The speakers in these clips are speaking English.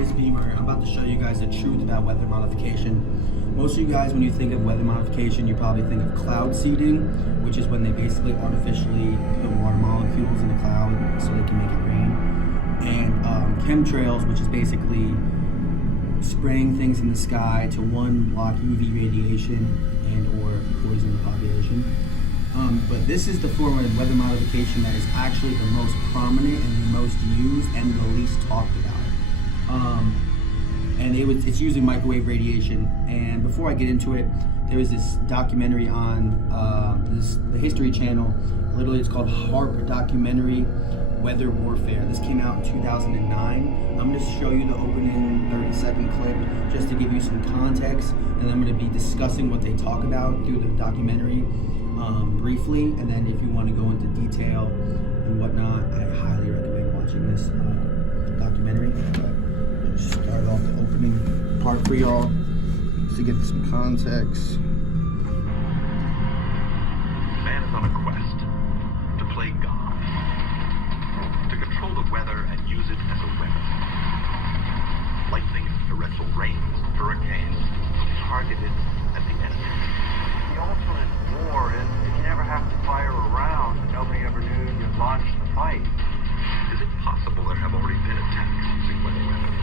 It's Beamer. I'm about to show you guys the truth about weather modification. Most of you guys, when you think of weather modification, you probably think of cloud seeding, which is when they basically artificially put water molecules in the cloud so they can make it rain. And chemtrails, which is basically spraying things in the sky to one, block UV radiation and or poison the population. But this is the form of weather modification that is actually the most prominent and the most used and the least talked about. And it's using microwave radiation. And before I get into it, there was this documentary on the History Channel. Literally, it's called Harp documentary, Weather Warfare. This came out in 2009. I'm going to show you the opening 30-second clip just to give you some context, and I'm going to be discussing what they talk about through the documentary briefly, and then if you want to go into detail and whatnot, I highly recommend watching this documentary. But just start off the opening part for y'all to get some context. Man is on a quest to play God, to control the weather and use it as a weapon. Lightning to wrestle rains, hurricanes, targeted at the enemy. The ultimate war is if you never have to fire a round and nobody ever knew you'd launch the fight. Is it possible there have already been attacks using weather weapons?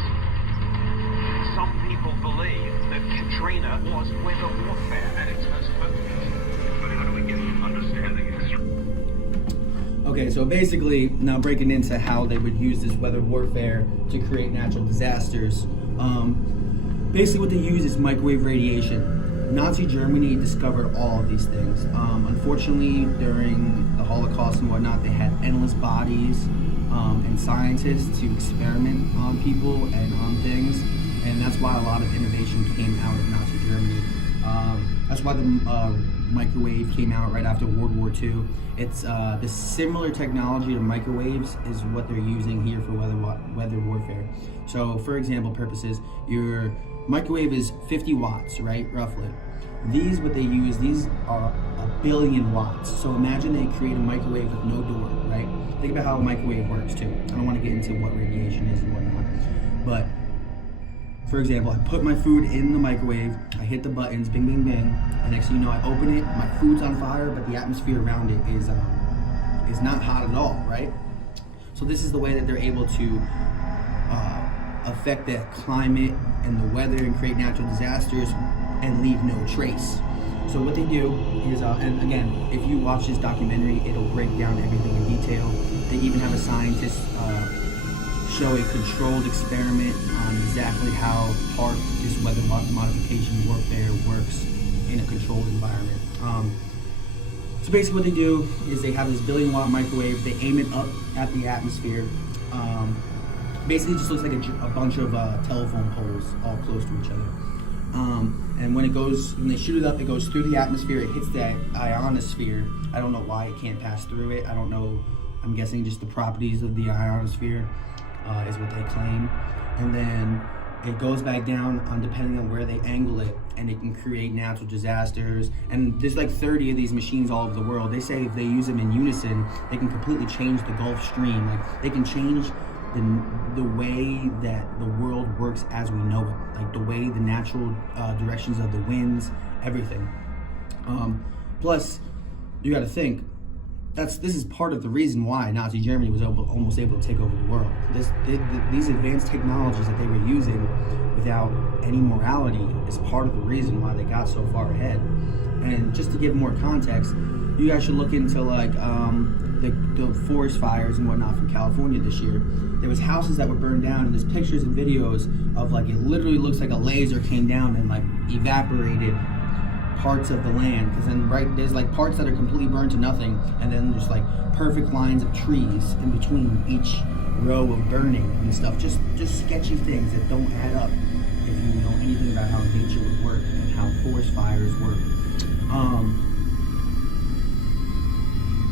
Some people believe that Katrina was weather warfare at its most potent. But how do we get understanding extreme? Okay, so basically, now breaking into how they would use this weather warfare to create natural disasters. Basically what they use is microwave radiation. Nazi Germany discovered all of these things. Unfortunately, during the Holocaust and whatnot, they had endless bodies and scientists to experiment on people and on things, and that's why a lot of innovation came out of Nazi Germany. That's why the microwave came out right after World War II. It's the similar technology to microwaves is what they're using here for weather warfare. So, for example purposes, your microwave is 50 watts, right, roughly. These are 1 billion watts. So imagine they create a microwave with no door, right? Think about how a microwave works too. I don't want to get into what radiation is and whatnot, but for example, I put my food in the microwave, I hit the buttons, bing, bing, bing, and next thing you know, I open it, my food's on fire, but the atmosphere around it is not hot at all, right? So this is the way that they're able to affect the climate and the weather and create natural disasters and leave no trace. So what they do is, and again, if you watch this documentary, it'll break down everything in detail. They even have a scientist show a controlled experiment on exactly how HARP, this weather modification warfare, works in a controlled environment. So basically what they do is they have this 1 billion watt microwave, they aim it up at the atmosphere. Basically it just looks like a bunch of telephone poles all close to each other. And when they shoot it up, it goes through the atmosphere, it hits that ionosphere. I don't know why it can't pass through it. I don't know, I'm guessing just the properties of the ionosphere is what they claim. And then it goes back down on depending on where they angle it, and it can create natural disasters. And there's like 30 of these machines all over the world. They say if they use them in unison, they can completely change the Gulf Stream. Like they can change the way that the world works as we know it, like the way the natural directions of the winds, everything. Plus, you got to think this is part of the reason why Nazi Germany was almost able to take over the world. These advanced technologies that they were using without any morality is part of the reason why they got so far ahead. And just to give more context, you guys should look into like the forest fires and whatnot from California this year. There was houses that were burned down, and there's pictures and videos of like, it literally looks like a laser came down and like evaporated parts of the land, because then there's like parts that are completely burned to nothing, and then there's like perfect lines of trees in between each row of burning and stuff. Just sketchy things that don't add up if you know anything about how nature would work and how forest fires work.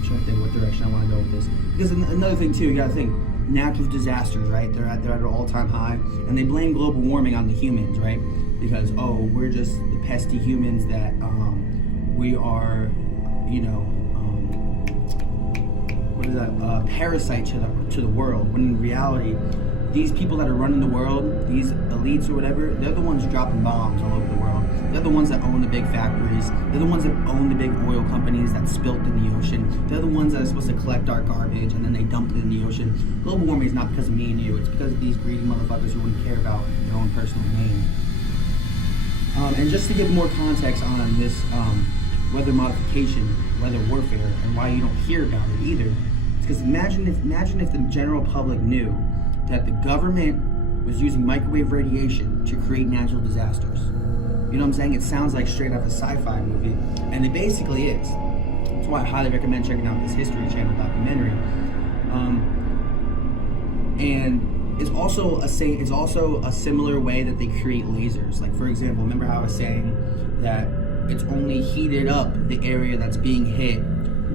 Trying to think what direction I want to go with this, because another thing too, you gotta think natural disasters, right? They're at an all-time high, and they blame global warming on the humans, right? Because we're just the pesky humans that we are, what is that? Parasite to the world. When in reality, these people that are running the world, these elites or whatever, they're the ones dropping bombs all over the world. They're the ones that own the big factories. They're the ones that own the big oil companies that spilt in the ocean. They're the ones that are supposed to collect our garbage and then they dump it in the ocean. Global warming is not because of me and you. It's because of these greedy motherfuckers who wouldn't care about their own personal gain. And just to give more context on this weather modification, weather warfare, and why you don't hear about it either, it's because imagine if the general public knew that the government was using microwave radiation to create natural disasters. You know what I'm saying? It sounds like straight out of a sci-fi movie, and it basically is. That's why I highly recommend checking out this History Channel documentary. And it's also a similar way that they create lasers. Like, for example, remember how I was saying that it's only heated up the area that's being hit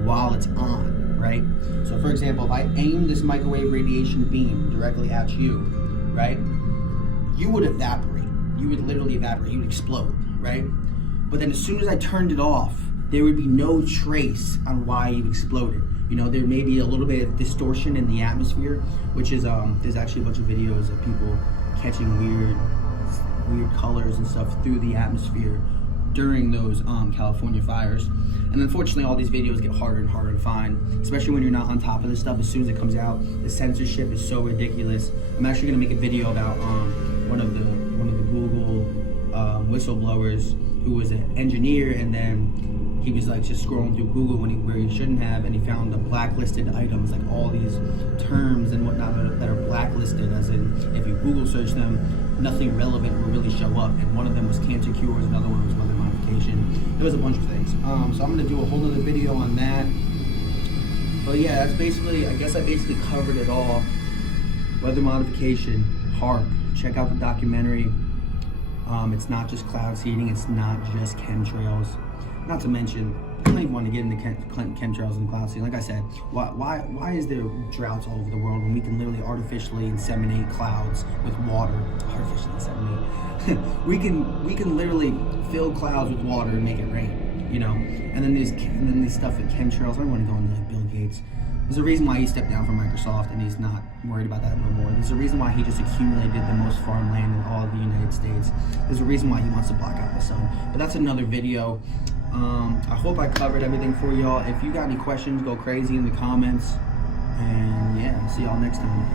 while it's on, right? So, for example, if I aim this microwave radiation beam directly at you, right, you would evaporate. You would literally evaporate. You would explode, right? But then as soon as I turned it off, there would be no trace on why you exploded. You know, there may be a little bit of distortion in the atmosphere, which is there's actually a bunch of videos of people catching weird colors and stuff through the atmosphere during those California fires. And unfortunately, all these videos get harder and harder to find, especially when you're not on top of this stuff. As soon as it comes out, the censorship is so ridiculous. I'm actually gonna make a video about one of the Google whistleblowers who was an engineer, and then he was like just scrolling through Google where he shouldn't have, and he found the blacklisted items, like all these terms and whatnot that are blacklisted, as in if you Google search them, nothing relevant will really show up. And one of them was cancer cures, another one was weather modification. There was a bunch of things. So I'm gonna do a whole other video on that. But yeah, that's basically, I guess I basically covered it all. Weather modification, HARP. Check out the documentary. It's not just cloud seeding, it's not just chemtrails. Not to mention, I don't even want to get into chemtrails and cloud seeding. Like I said, why is there droughts all over the world when we can literally artificially inseminate clouds with water? Artificially inseminate. we can literally fill clouds with water and make it rain, you know? And then there's stuff with chemtrails. I don't want to go into like Bill Gates. There's a reason why he stepped down from Microsoft and he's not worried about that no more. There's a reason why he just accumulated the most farmland in all of the United States. There's a reason why he wants to block out the sun. But that's another video. I hope I covered everything for y'all. If you got any questions, go crazy in the comments. And yeah, see y'all next time.